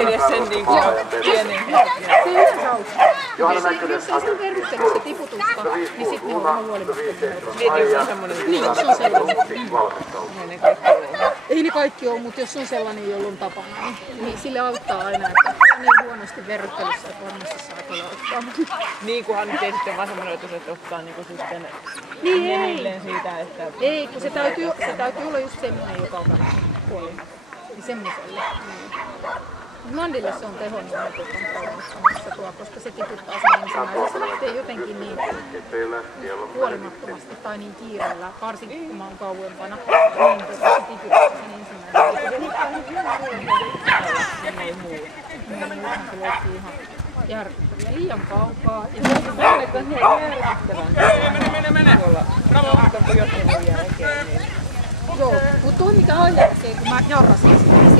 edes sen niin kuin pieni. Se yleensä auttaa. Jos ei sen verryttelystä tiputusta, niin sitten ne on ihan huolimatta. Niin, jos on semmoinen. Niin, jos on sellainen. Ei ne kaikki ole, mutta jos on sellainen, jolla on tapana, niin sille auttaa aina, että on niin huonosti verryttelyssä, että varmasti saa kyllä ottaa. Niin, kunhan nyt ei sitten vaan semmoinen otus, että ottaa niinku sitten Niin, nenilleen siitä, että... Ei, kun se täytyy olla just semmoinen, joka on vähän kuollut. Niin semmoiselle. Mandille se on tehonnut tuo, koska se tiputtaa sen ensimmäisen. Se lähtee jotenkin niin huolimattomasti tai niin kiireellä, varsinkin kun mä oon kauempana, niin se tiputtaa sen ensimmäisen. Sen ei muu. Muuhan se loppuu ihan järkyttävää. Liian kaukaa. Mene! Bravo! Joo, mutta tuo mikä on järkeä, kun mä jarrasin sitä.